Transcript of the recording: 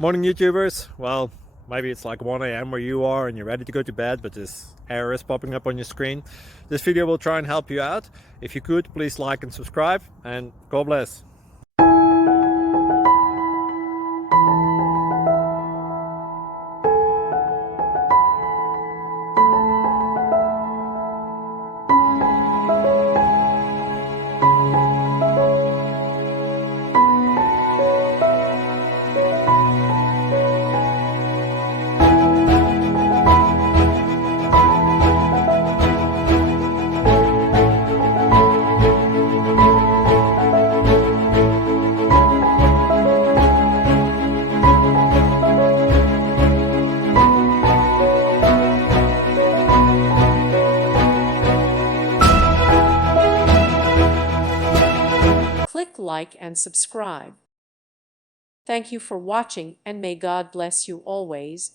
Morning YouTubers. Well, maybe it's like 1 a.m. where you are and you're ready to go to bed, but this error is popping up on your screen. This video will try and help you out. If you could, please like and subscribe, and God bless. Click like and subscribe. Thank you for watching, and may God bless you always.